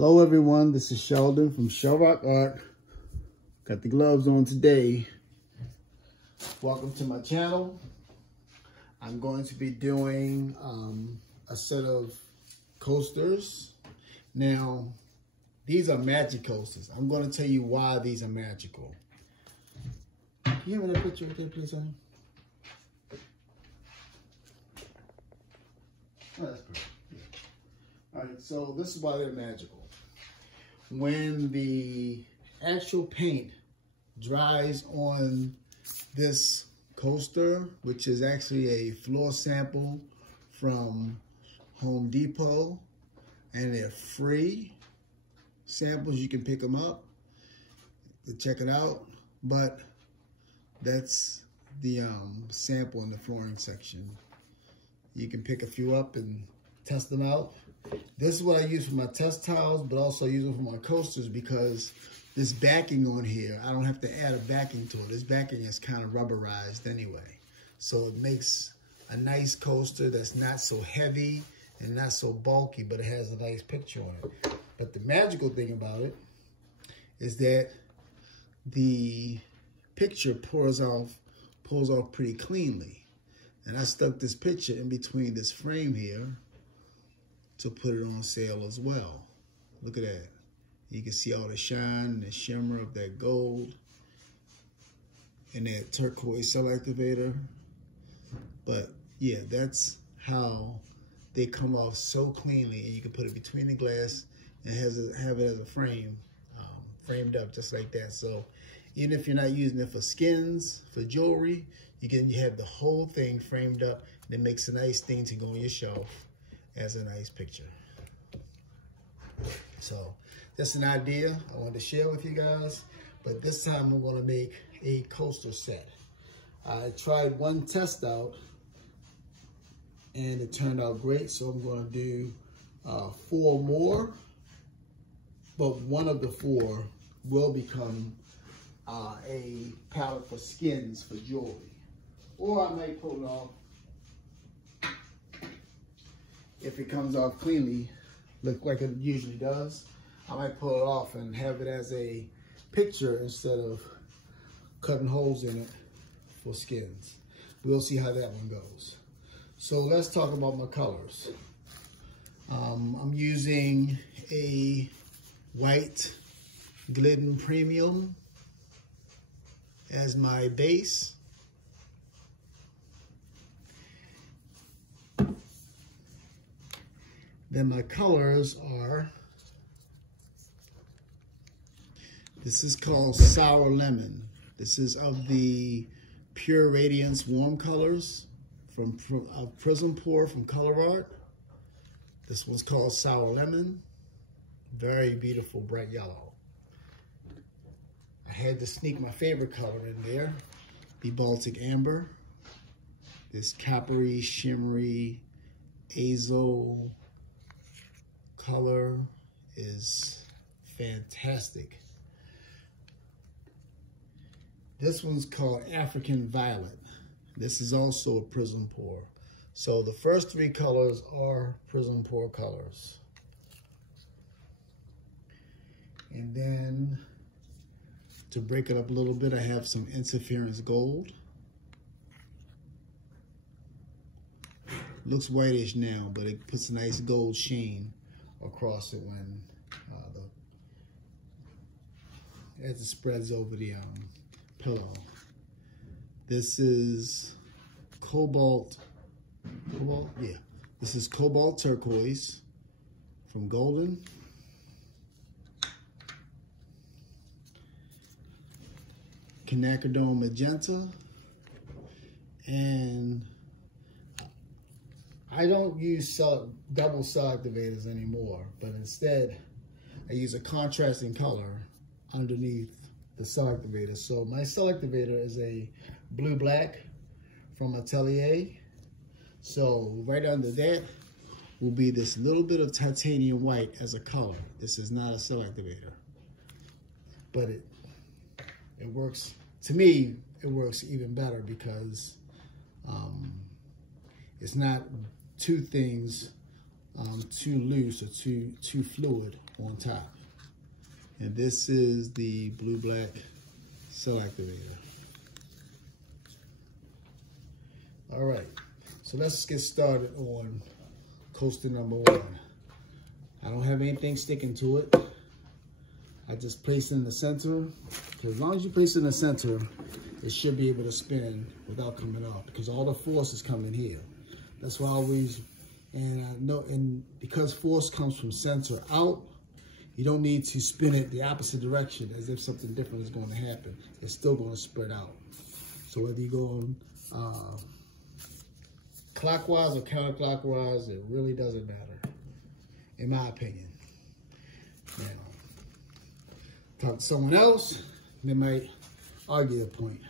Hello everyone, this is Sheldon from ColourArte. Got the gloves on today. Welcome to my channel. I'm going to be doing a set of coasters. Now, these are magic coasters. I'm going to tell you why these are magical. Can you have that picture right there, please, honey? Oh, that's perfect. Yeah. All right, so this is why they're magical. When the actual paint dries on this coaster, which is actually a floor sample from Home Depot, and they're free samples, you can pick them up to check it out, but that's the sample in the flooring section. You can pick a few up and test them out. This is what I use for my test tiles, but also use them for my coasters because this backing on here, I don't have to add a backing to it. This backing is kind of rubberized anyway. So it makes a nice coaster that's not so heavy and not so bulky, but it has a nice picture on it. But the magical thing about it is that the picture pulls off pretty cleanly. And I stuck this picture in between this frame here to put it on sale as well. Look at that. You can see all the shine and the shimmer of that gold and that turquoise cell activator. But yeah, that's how they come off so cleanly, and you can put it between the glass and have it as a frame, framed up just like that. So even if you're not using it for skins, for jewelry, you have the whole thing framed up, and it makes a nice thing to go on your shelf as a nice picture. So that's an idea I wanted to share with you guys, but this time I'm gonna make a coaster set. I tried one test out and it turned out great, so I'm gonna do 4 more, but one of the 4 will become a palette for skins for jewelry. Or I might pull it off. If it comes off cleanly, look like it usually does, I might pull it off and have it as a picture instead of cutting holes in it for skins. We'll see how that one goes. So let's talk about my colors. I'm using a white Glidden Premium as my base. Then my colors are, this is called Sour Lemon. This is of the Pure Radiance Warm Colors from Prism Pour from ColourArte. This one's called Sour Lemon. Very beautiful bright yellow. I had to sneak my favorite color in there, the Baltic Amber. This coppery, shimmery, azo color is fantastic. This one's called African Violet. This is also a Prism Pour. So the first 3 colors are Prism Pour colors. And then to break it up a little bit, I have some Interference Gold. Looks whitish now, but it puts a nice gold sheen across it when as it spreads over the pillow. This is Cobalt, yeah. This is Cobalt Turquoise from Golden. Quinacridone Magenta, and I don't use double cell activators anymore, but instead I use a contrasting color underneath the cell activator. So my cell activator is a blue-black from Atelier. So right under that will be this little bit of titanium white as a color. This is not a cell activator, but it works. To me, it works even better because it's not 2 things too loose or too fluid on top. And this is the blue-black cell activator. All right, so let's get started on coaster number 1. I don't have anything sticking to it. I just place it in the center. As long as you place it in the center, it should be able to spin without coming off, because all the force is coming here. That's why I always, and I know, and because force comes from center out, you don't need to spin it the opposite direction as if something different is going to happen. It's still going to spread out. So whether you go on clockwise or counterclockwise, it really doesn't matter, in my opinion. Now, talk to someone else, they might argue the point,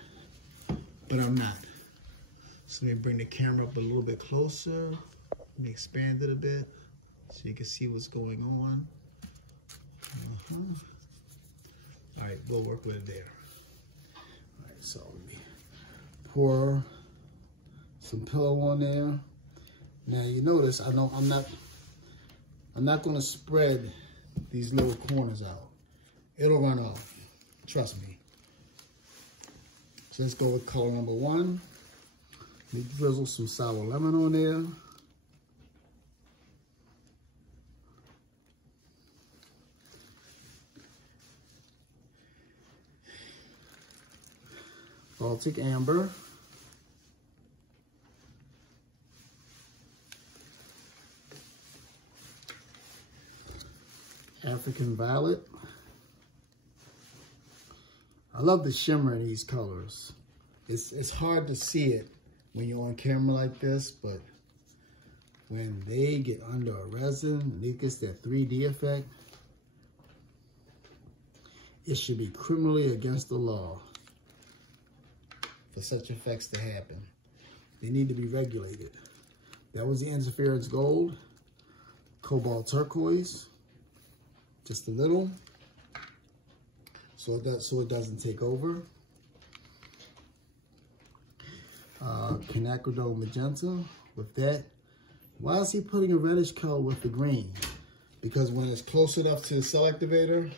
but I'm not. So let me bring the camera up a little bit closer. Let me expand it a bit so you can see what's going on. All right, we'll work with it there. All right, so let me pour some pillow on there. Now you notice I'm not going to spread these little corners out. It'll run off, trust me. So let's go with color number 1. Let me drizzle some sour lemon on there. Baltic amber. African violet. I love the shimmer in these colors. It's hard to see it when you're on camera like this, but when they get under a resin and it gets that 3D effect, it should be criminally against the law for such effects to happen. They need to be regulated. That was the interference gold, Cobalt turquoise, just a little, so it doesn't take over. Quinacridone magenta with that. Why is he putting a reddish color with the green? Because when it's close enough to the cell activator,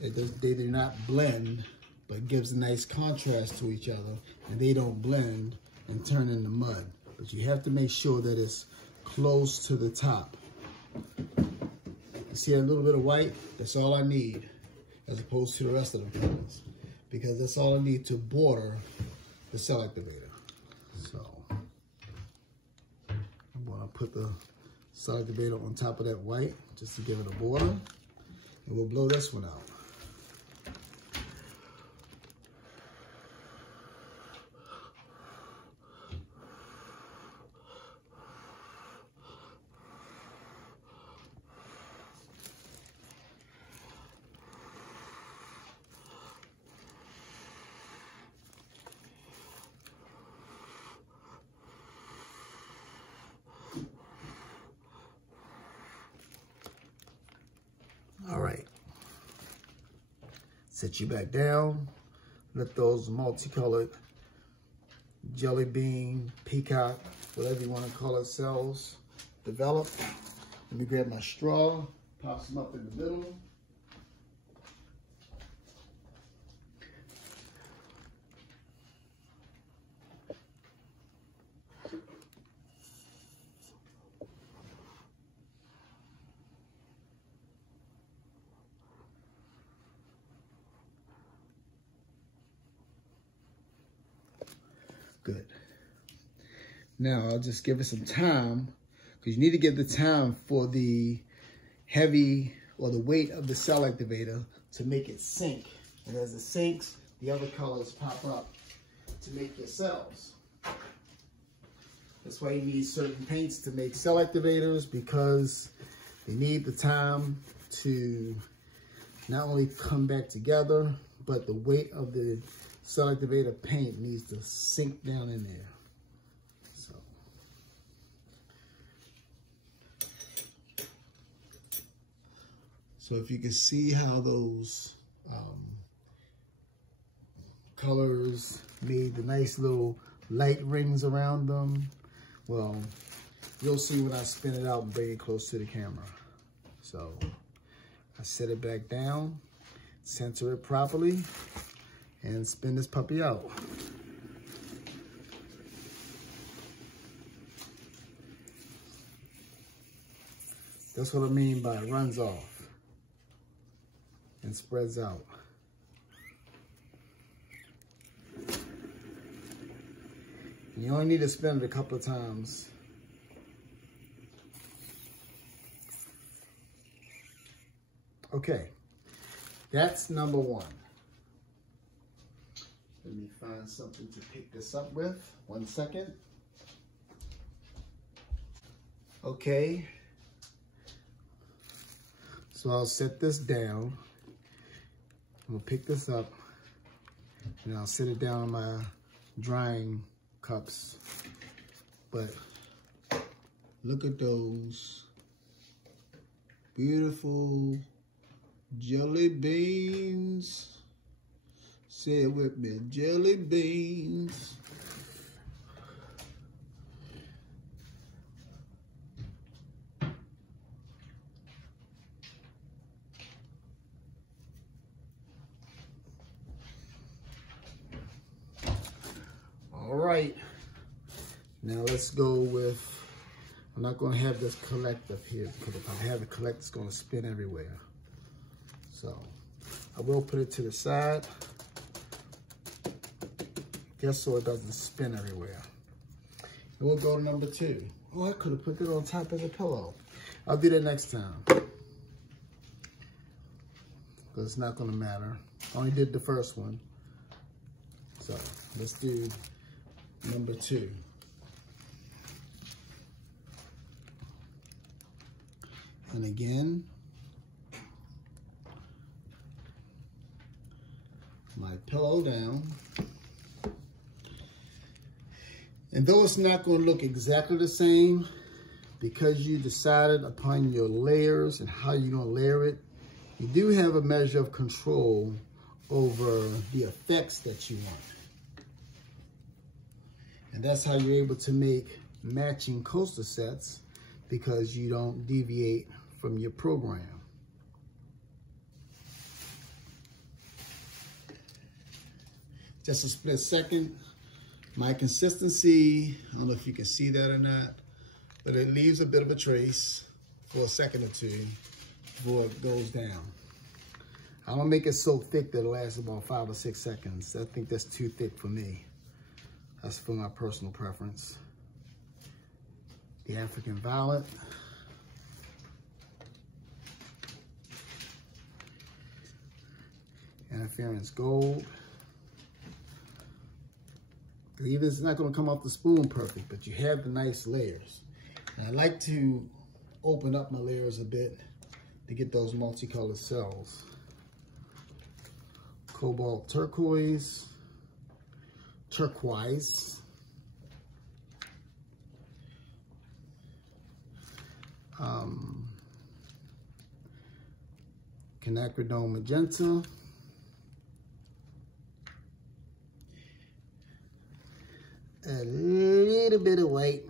they do not blend, but gives a nice contrast to each other, and they don't blend and turn into mud. But you have to make sure that it's close to the top. You see a little bit of white? That's all I need, as opposed to the rest of the colors, because that's all I need to border the cell activator. So I'm going to put the cell activator on top of that white just to give it a border, and we'll blow this one out. All right, set you back down. Let those multicolored Jellybean, peacock, whatever you want to call it, cells develop. Let me grab my straw, pop some up in the middle. Good. Now I'll just give it some time, because you need to give the time for the heavy or the weight of the cell activator to make it sink. And as it sinks, the other colors pop up to make your cells. That's why you need certain paints to make cell activators, because they need the time to not only come back together, but the weight of the cell activator paint needs to sink down in there. So if you can see how those colors made the nice little light rings around them, well, you'll see when I spin it out and bring it close to the camera. So I set it back down, center it properly, and spin this puppy out. That's what I mean by it runs off and spreads out. You only need to spin it a couple of times. Okay, that's number one. Let me find something to pick this up with. 1 second. Okay. So I'll set this down. I'm gonna pick this up and I'll set it down on my drying cups. But look at those beautiful jelly beans. Say it with me, jelly beans. All right, now let's go with, I'm not gonna have this collective here because if I have it collect, it's gonna spin everywhere. So I will put it to the side, just so it doesn't spin everywhere. And we'll go to number 2. Oh, I could have put it on top of the pillow. I'll do that next time. Because it's not gonna matter. I only did the first one. So let's do number 2. And again, my pillow down. And though it's not going to look exactly the same, because you decided upon your layers and how you're going to layer it, you do have a measure of control over the effects that you want. And that's how you're able to make matching coaster sets, because you don't deviate from your program. Just a split second. My consistency, I don't know if you can see that or not, but it leaves a bit of a trace for a second or two before it goes down. I'm gonna make it so thick that it lasts about 5 or 6 seconds. I think that's too thick for me. That's for my personal preference. The African Violet. Interference Gold. Even it's not going to come off the spoon perfect, but you have the nice layers. And I like to open up my layers a bit to get those multicolored cells. Cobalt Turquoise. Turquoise. Quinacridone Magenta. A little bit of white.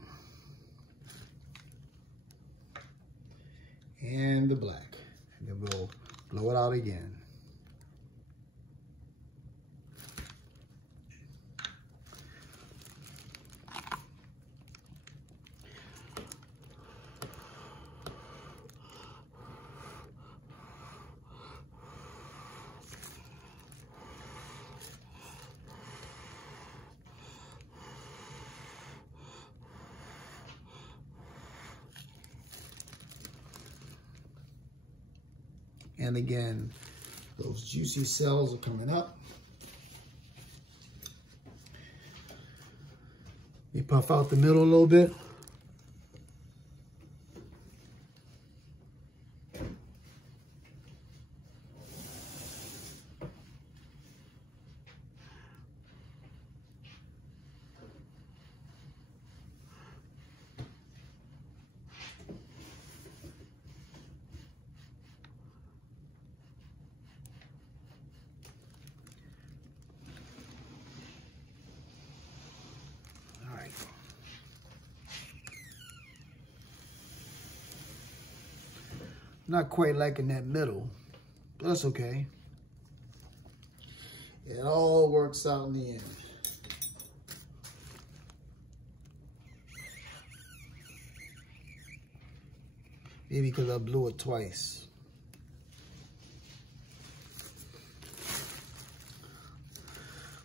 And the black. And then we'll blow it out again. And again, those juicy cells are coming up. You puff out the middle a little bit. Not quite liking that middle. That's okay. It all works out in the end. Maybe because I blew it twice.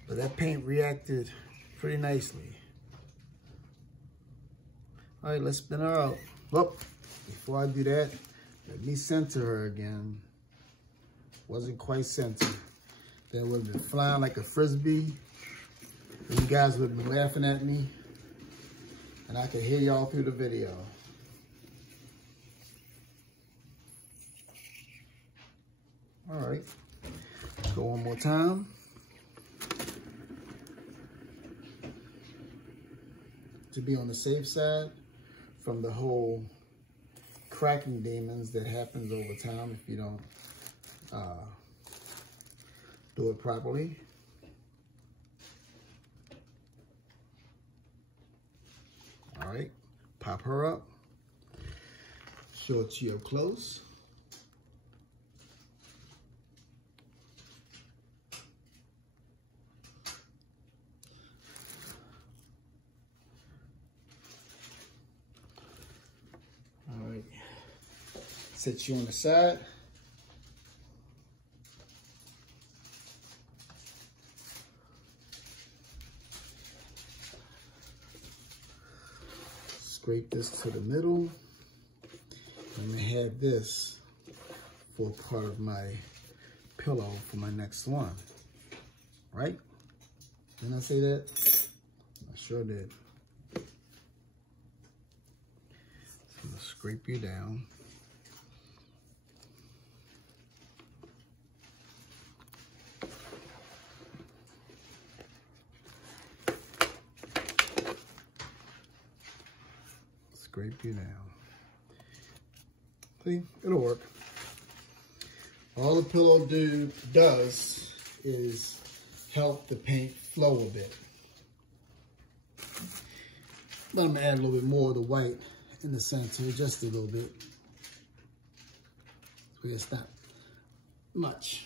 But that paint reacted pretty nicely. All right, let's spin her out. Well, before I do that, let me center her again. Wasn't quite centered. That would have been flying like a frisbee. And you guys would have been laughing at me. And I could hear y'all through the video. All right, let's go one more time. To be on the safe side from the whole cracking demons that happens over time if you don't do it properly. All right, pop her up, show it to you up close. All right, set you on the side. Scrape this to the middle. I'm gonna have this for part of my pillow for my next one, right? Didn't I say that? I sure did. So I'm gonna scrape you down. Scrape you down. See, it'll work. All the pillow does is help the paint flow a bit. But I'm gonna add a little bit more of the white in the center, just a little bit. So it's not much.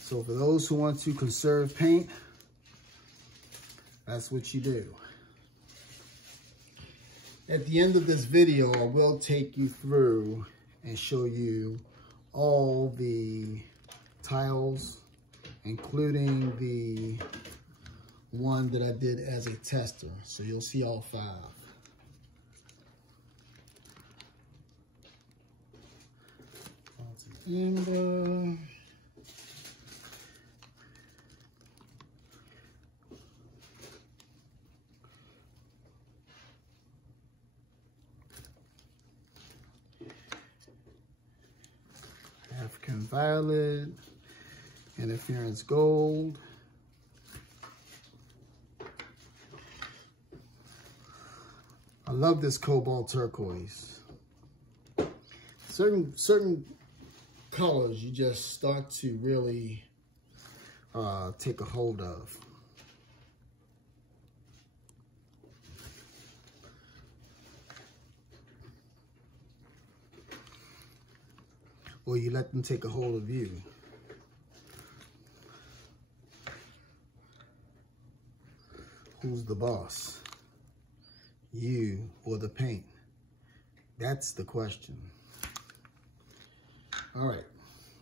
So for those who want to conserve paint, that's what you do. At the end of this video, I will take you through and show you all the tiles, including the one that I did as a tester. So you'll see all 5. And, African Violet, Interference Gold, I love this Cobalt Turquoise. Certain colors you just start to really take a hold of. Or you let them take a hold of you. Who's the boss? You or the paint? That's the question. All right,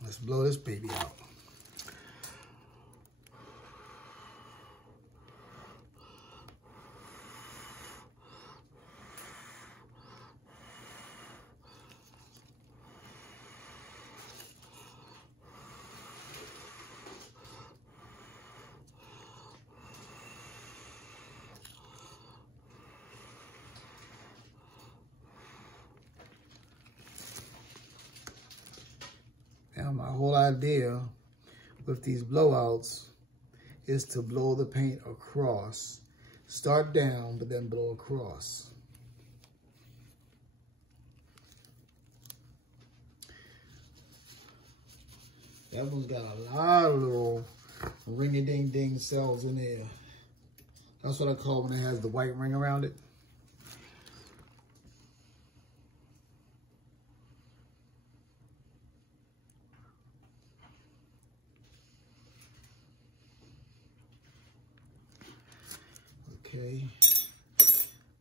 let's blow this baby out. Now my whole idea with these blowouts is to blow the paint across. Start down, but then blow across. That one's got a lot of little ring-a-ding-ding cells in there. That's what I call when it has the white ring around it. Okay,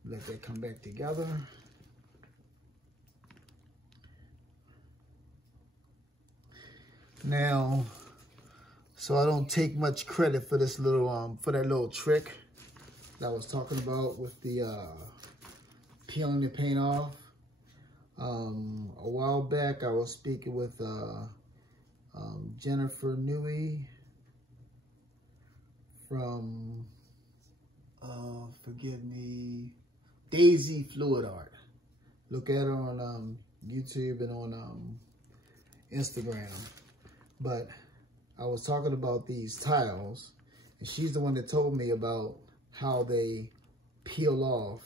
let that come back together. Now, so I don't take much credit for this little, for that little trick that I was talking about with the peeling the paint off. A while back, I was speaking with Jennifer Newey from, forgive me, Daisy Fluid Art. Look at her on YouTube and on Instagram. But I was talking about these tiles, and she's the one that told me about how they peel off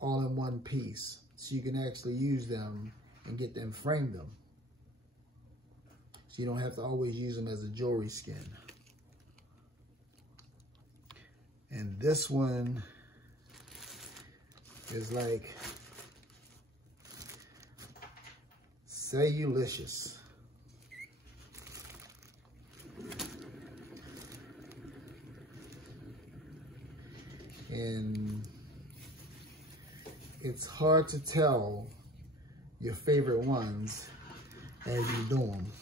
all in one piece, so you can actually use them and get them, frame them. So you don't have to always use them as a jewelry skin. And this one is like cellulicious. And it's hard to tell your favorite ones as you do them.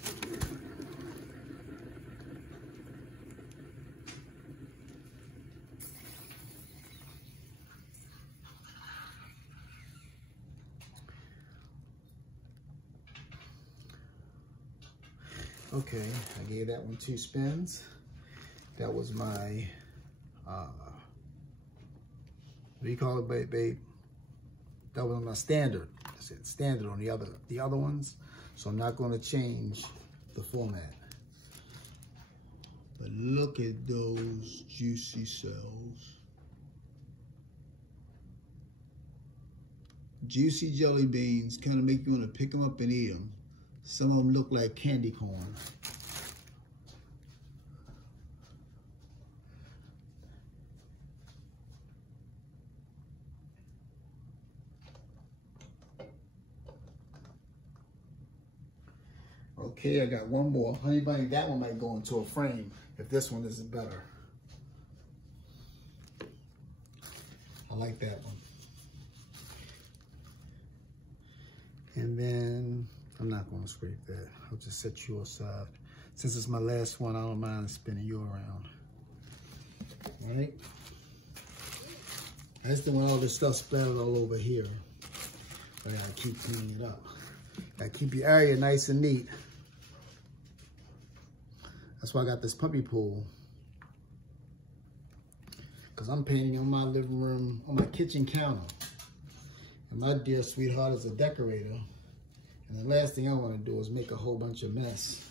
Okay, I gave that one 2 spins. That was my, what do you call it, babe? That was my standard. I said standard on the other ones. So I'm not going to change the format. But look at those juicy cells. Juicy jelly beans kind of make you want to pick them up and eat them. Some of them look like candy corn. Okay, I got one more. Honey bunny, that one might go into a frame if this one isn't better. I like that one. And then, I'm not going to scrape that. I'll just set you aside. Since it's my last one, I don't mind spinning you around. All right? I just don't want all this stuff splattered all over here. I gotta keep cleaning it up. Gotta keep your area nice and neat. That's why I got this puppy pool. Because I'm painting on my living room, on my kitchen counter. And my dear sweetheart is a decorator. And the last thing I want to do is make a whole bunch of mess.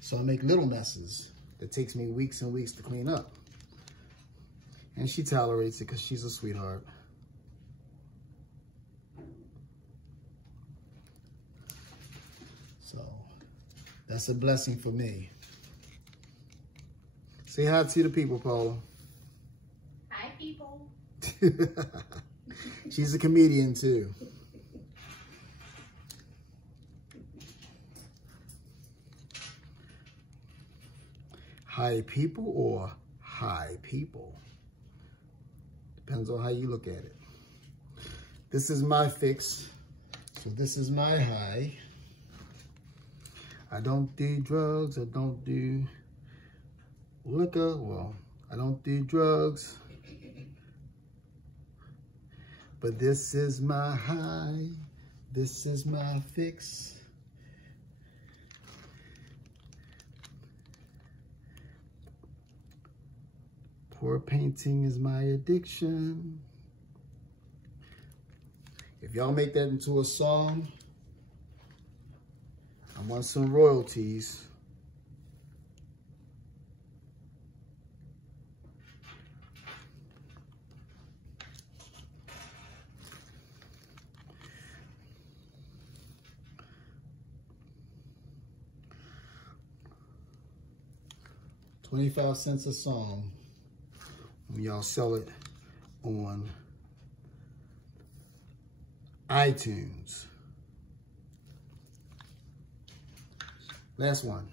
So I make little messes that takes me weeks and weeks to clean up. And she tolerates it because she's a sweetheart. So that's a blessing for me. Say hi to the people, Paula. Hi, people. She's a comedian too. Hi people or hi people. Depends on how you look at it. This is my fix. So this is my high. I don't do drugs. I don't do liquor. Well, I don't do drugs. But this is my high. This is my fix. Pour painting is my addiction. If y'all make that into a song, I want some royalties. $25 a song when y'all sell it on iTunes. Last one.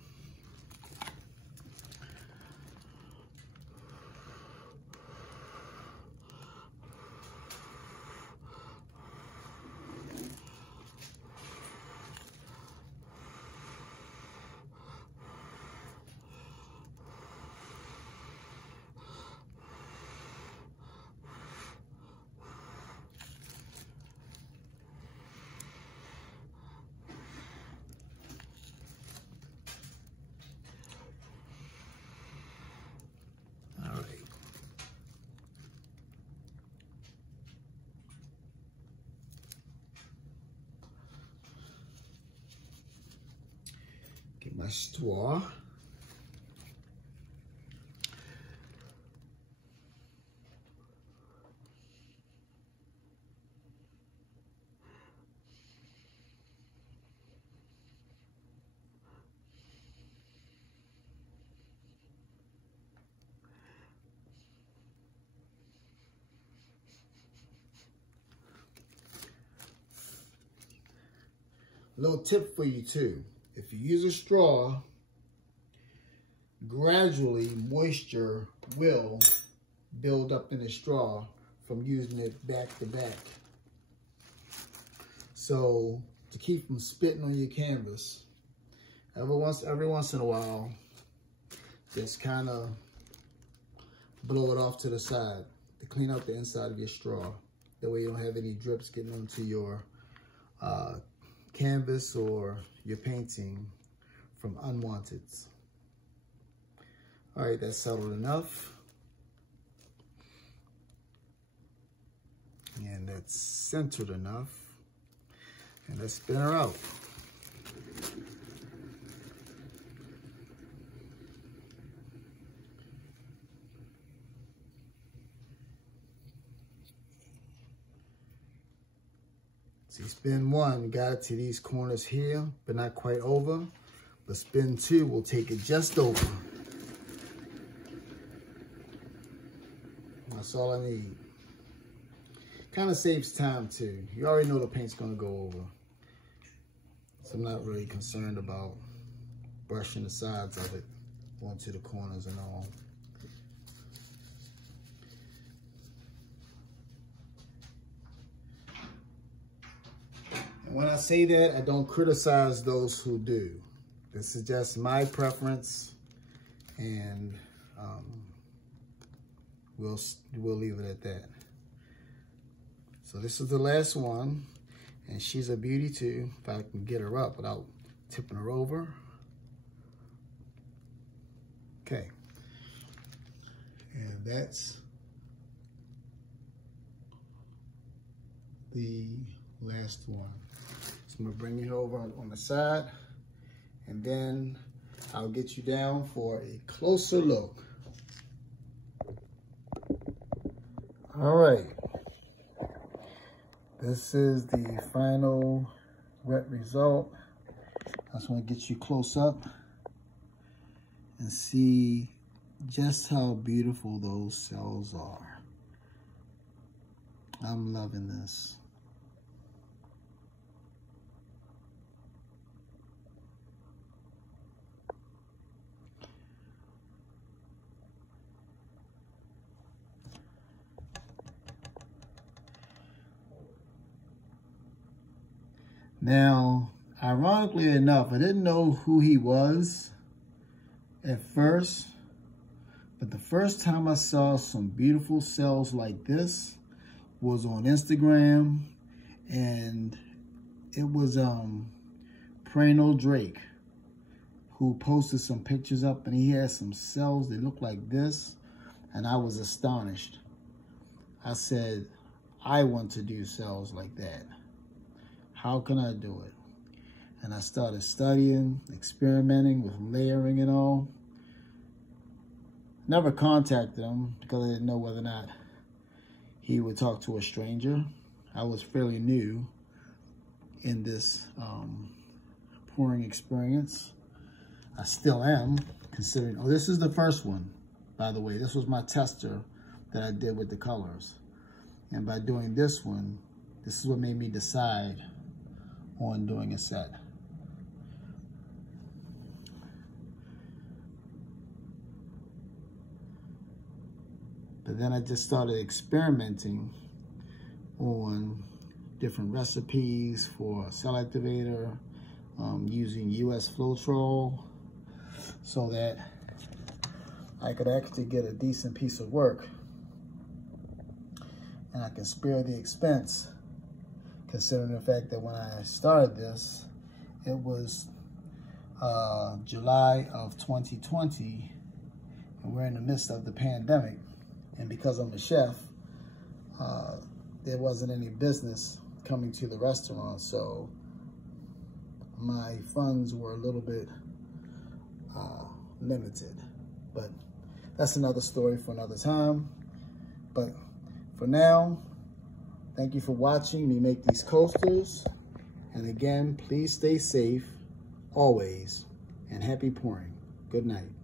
our straw. Little tip for you too. If you use a straw, gradually moisture will build up in the straw from using it back to back. So to keep from spitting on your canvas, every once in a while, just kind of blow it off to the side to clean out the inside of your straw. That way you don't have any drips getting onto your canvas or your painting from unwanteds. All right, that's settled enough. And that's centered enough. And let's spin her out. See, spin one got it to these corners here, but not quite over. But spin two will take it just over. That's all I need. Kind of saves time too. You already know the paint's gonna go over. So I'm not really concerned about brushing the sides of it onto the corners and all. And when I say that, I don't criticize those who do. This is just my preference, and we'll leave it at that. So this is the last one, and she's a beauty too, if I can get her up without tipping her over. Okay, and that's the last one. So I'm gonna bring you over on the side, and then I'll get you down for a closer look. All right, this is the final wet result. I just want to get you close up and see just how beautiful those cells are. I'm loving this. Now, ironically enough, I didn't know who he was at first, but the first time I saw some beautiful cells like this was on Instagram, and it was Prano Drake who posted some pictures up, and he had some cells that looked like this, and I was astonished. I said, I want to do cells like that. How can I do it? And I started studying, experimenting with layering and all. Never contacted him because I didn't know whether or not he would talk to a stranger. I was fairly new in this pouring experience. I still am, considering, oh, this is the first one, by the way. This was my tester that I did with the colors. And by doing this one, this is what made me decide on doing a set. But then I just started experimenting on different recipes for a cell activator, using US Floetrol, so that I could actually get a decent piece of work, and I can spare the expense, considering the fact that when I started this, it was July of 2020, and we're in the midst of the pandemic. And because I'm a chef, there wasn't any business coming to the restaurant, so my funds were a little bit limited. But that's another story for another time. But for now, thank you for watching me make these coasters. And again, please stay safe always, and happy pouring. Good night.